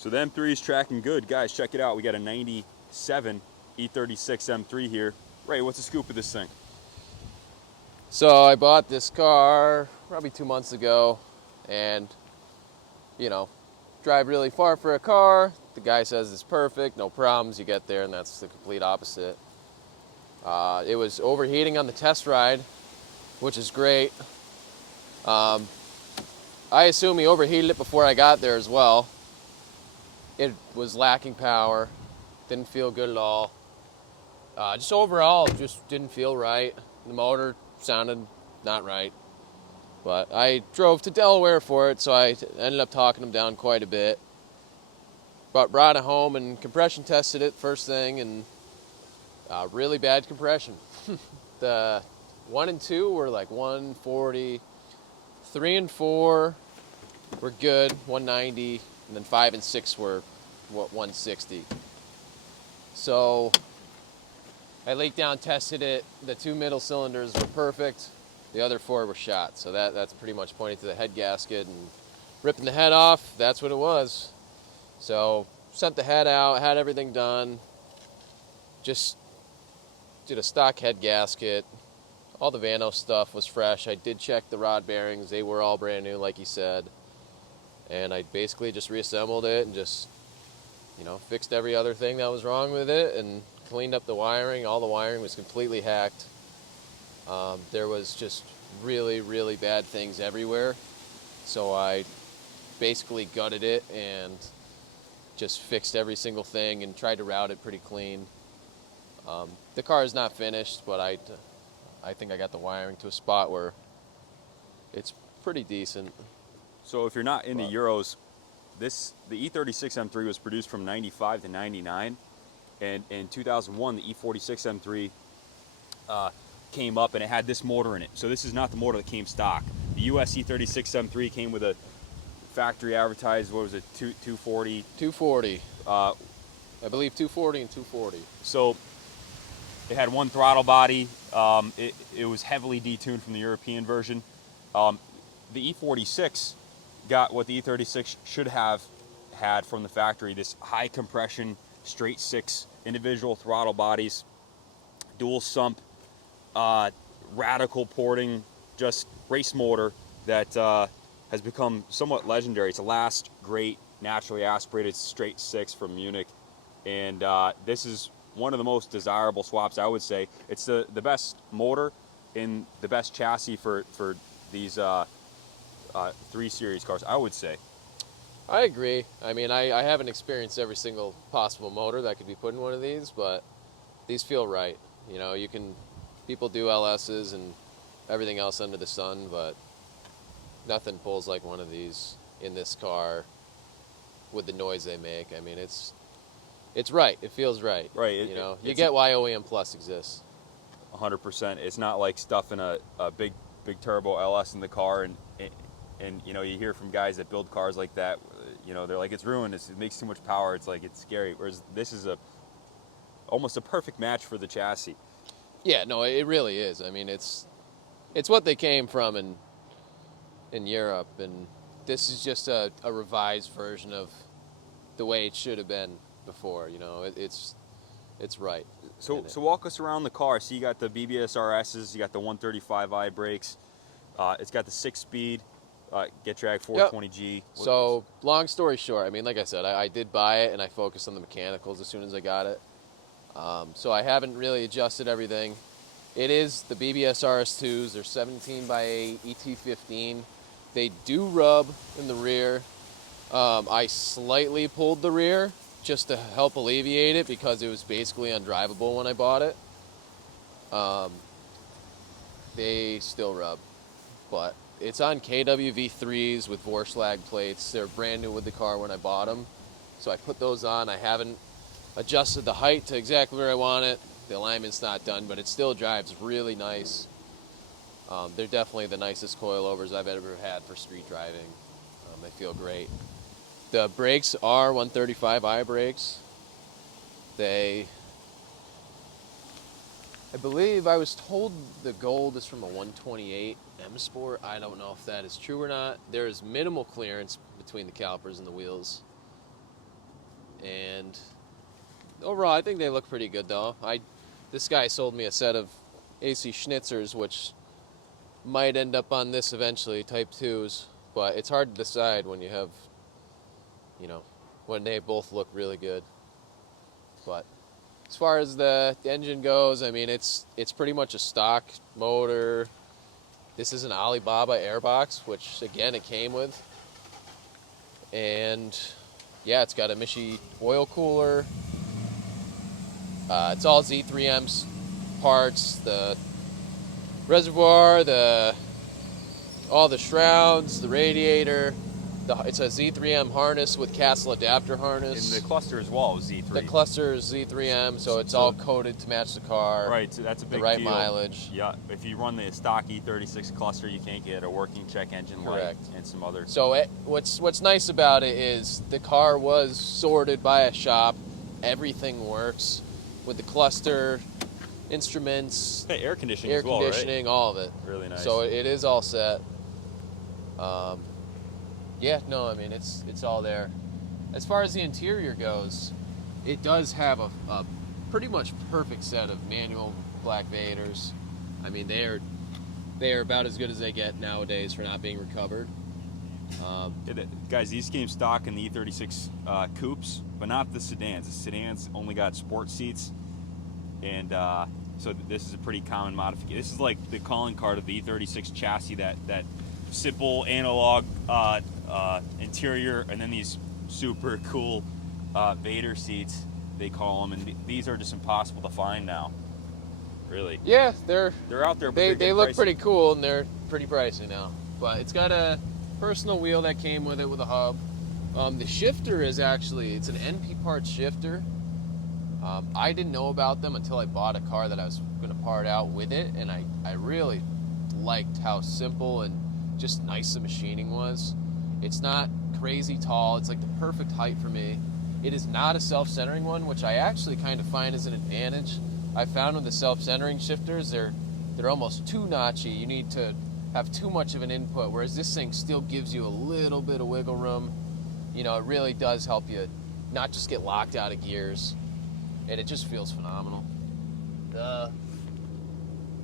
So the M3 is tracking good. Guys, check it out. We got a 97 E36 M3 here. Ray, what's the scoop with this thing? So I bought this car probably 2 months ago, and you know, drive really far for a car. The guy says it's perfect, no problems. You get there and that's the complete opposite. It was overheating on the test ride, which is great. I assume he overheated it before I got there as well. It was lacking power, didn't feel good at all. Just overall, just didn't feel right. The motor sounded not right. But I drove to Delaware for it, so I ended up talking him down quite a bit. But brought it home and compression tested it first thing, and really bad compression. The 1 and 2 were like 140, 3 and 4 were good, 190, and then 5 and 6 were 160. So I laid down, tested it. The 2 middle cylinders were perfect. The other 4 were shot. So that's pretty much pointing to the head gasket and ripping the head off. That's what it was. So sent the head out, had everything done. Just did a stock head gasket. All the Vano stuff was fresh. I did check the rod bearings. They were all brand new, like he said. And I basically just reassembled it and just, fixed every other thing that was wrong with it and cleaned up the wiring. All the wiring was completely hacked. There was just really, really bad things everywhere. So I basically gutted it and just fixed every single thing and tried to route it pretty clean. The car is not finished, but I think I got the wiring to a spot where it's pretty decent. So if you're not into Euros, the E36 M3 was produced from 95 to 99. And in 2001, the E46 M3 came up and it had this motor in it. So this is not the motor that came stock. The US E36 M3 came with a factory advertised, what was it, 240? 240. I believe 240 and 240. So it had one throttle body. It was heavily detuned from the European version. The E46 got what the E36 should have had from the factory, this high compression, straight 6 individual throttle bodies, dual sump, radical porting, just race motor that has become somewhat legendary. It's the last great naturally aspirated straight six from Munich, and this is one of the most desirable swaps, I would say. It's the best motor in the best chassis for these 3 Series cars, I would say. I agree. I mean, I haven't experienced every single possible motor that could be put in one of these, but these feel right. You know, people do LSs and everything else under the sun, but nothing pulls like one of these in this car with the noise they make. I mean, it's right. It feels right. Right. You get why OEM Plus exists. 100%. It's not like stuffing a big turbo LS in the car, and you know, you hear from guys that build cars like that, you know, they're like, it's ruined, it makes too much power, it's like, it's scary. Whereas this is almost a perfect match for the chassis. Yeah, no, it really is. I mean, it's what they came from in Europe, and this is just a revised version of the way it should have been before. You know, it's right. So walk us around the car. So you got the BBS RSs, you got the 135i brakes, it's got the 6-speed get drag 420G. Yep. So long story short, I mean, like I said, I did buy it and I focused on the mechanicals as soon as I got it. So I haven't really adjusted everything. It is the BBS RS2s. They're 17x8 ET15. They do rub in the rear. I slightly pulled the rear just to help alleviate it because it was basically undrivable when I bought it. They still rub, but it's on KWV3s with Vorschlag plates. They're brand new with the car when I bought them. So I put those on. I haven't adjusted the height to exactly where I want it. The alignment's not done, but it still drives really nice. They're definitely the nicest coilovers I've ever had for street driving. They feel great. The brakes are 135i brakes. I believe I was told the gold is from a 128 M Sport. I don't know if that is true or not. There is minimal clearance between the calipers and the wheels. And overall, I think they look pretty good though. This guy sold me a set of AC Schnitzers, which might end up on this eventually, Type 2s. But it's hard to decide when you have, when they both look really good. But as far as the engine goes, I mean, it's pretty much a stock motor. This is an Alibaba airbox, which again it came with. And yeah, it's got a Mishi oil cooler. It's all Z3M parts. The reservoir, all the shrouds, the radiator. It's a Z3M harness with Castle adapter harness. And the cluster as well is Z3. The cluster is Z3M, so it's all coded to match the car. Right, so that's a big the right deal. mileage. Yeah, if you run the stock E36 cluster, you can't get a working check engine light and some other. So what's nice about it is the car was sorted by a shop. Everything works with the cluster, instruments, air conditioning as well, right? All of it. Really nice. So it is all set. Yeah, no, I mean, it's all there. As far as the interior goes, it does have a pretty much perfect set of manual black Vaders. I mean, they are about as good as they get nowadays for not being recovered. Guys, these came stock in the E36 coupes, but not the sedans. The sedans only got sport seats, and so this is a pretty common modification. This is like the calling card of the E36 chassis, that simple analog interior, and then these super cool Vader seats, they call them, and these are just impossible to find now. Really? Yeah, they're out there. But they look pretty cool, and they're pretty pricey now. But it's got a personal wheel that came with it with a hub. The shifter is it's an NP parts shifter. I didn't know about them until I bought a car that I was going to part out with it, and I really liked how simple and just nice the machining was. It's not crazy tall. It's like the perfect height for me. It is not a self-centering one, which I actually kind of find is an advantage. I found with the self-centering shifters, they're almost too notchy. You need to have too much of an input, whereas this thing still gives you a little bit of wiggle room. It really does help you not just get locked out of gears, and it just feels phenomenal.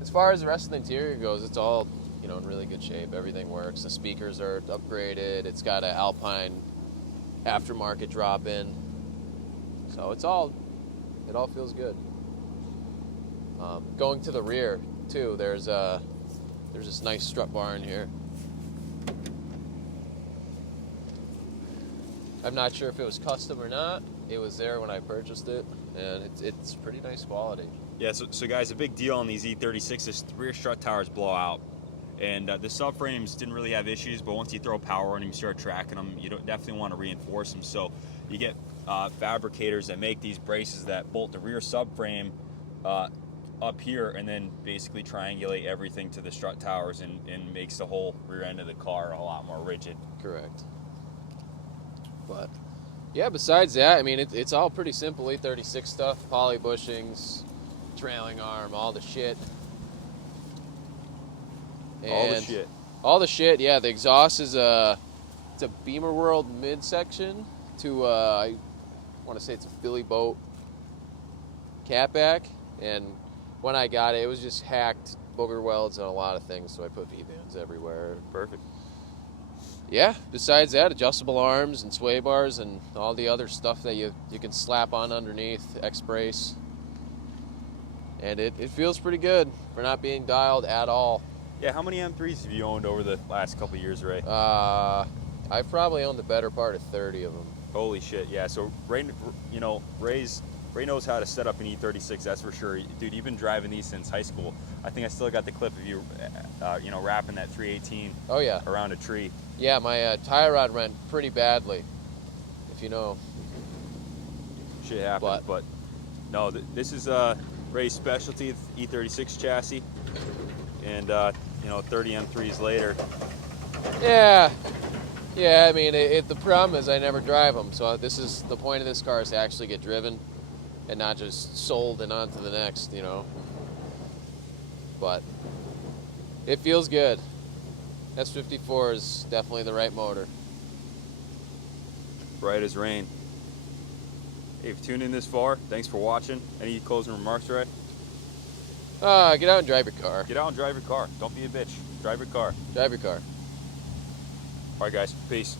As far as the rest of the interior goes, it's all you know, in really good shape. Everything works. The speakers are upgraded. It's got an Alpine aftermarket drop-in. So it all feels good. Going to the rear too, there's this nice strut bar in here. I'm not sure if it was custom or not. It was there when I purchased it, and it's pretty nice quality. Yeah, so guys, a big deal on these E36s, the rear strut towers blow out. And the subframes didn't really have issues, but once you throw power on them, you start tracking them, you definitely want to reinforce them. So you get fabricators that make these braces that bolt the rear subframe up here and then basically triangulate everything to the strut towers and makes the whole rear end of the car a lot more rigid. Correct. But yeah, besides that, I mean, it's all pretty simple E36 stuff. Poly bushings, trailing arm, all the shit. And all the shit, yeah. The exhaust is it's a Beamer World midsection to I want to say it's a Billy Boat catback, and when I got it, it was just hacked booger welds on a lot of things, so I put V-bands everywhere. Perfect. Yeah, besides that, adjustable arms and sway bars and all the other stuff that you can slap on underneath, X-brace. And it feels pretty good for not being dialed at all. Yeah, how many M3s have you owned over the last couple of years, Ray? I've probably owned the better part of 30 of them. Holy shit, yeah. So Ray, Ray knows how to set up an E36, that's for sure. Dude, you've been driving these since high school. I think I still got the clip of you, wrapping that 318 oh, yeah. around a tree. Yeah, my tie rod went pretty badly, if you know. Shit happens, but no, this is Ray's specialty, the E36 chassis, and 30 M3s later. Yeah, I mean, the problem is I never drive them, so this is the point of this car, is to actually get driven and not just sold and on to the next, But it feels good. S54 is definitely the right motor. Bright as rain. Hey, if you tuned in this far, thanks for watching. Any closing remarks, Ray? Get out and drive your car. Get out and drive your car. Don't be a bitch. Drive your car. Drive your car. All right, guys. Peace.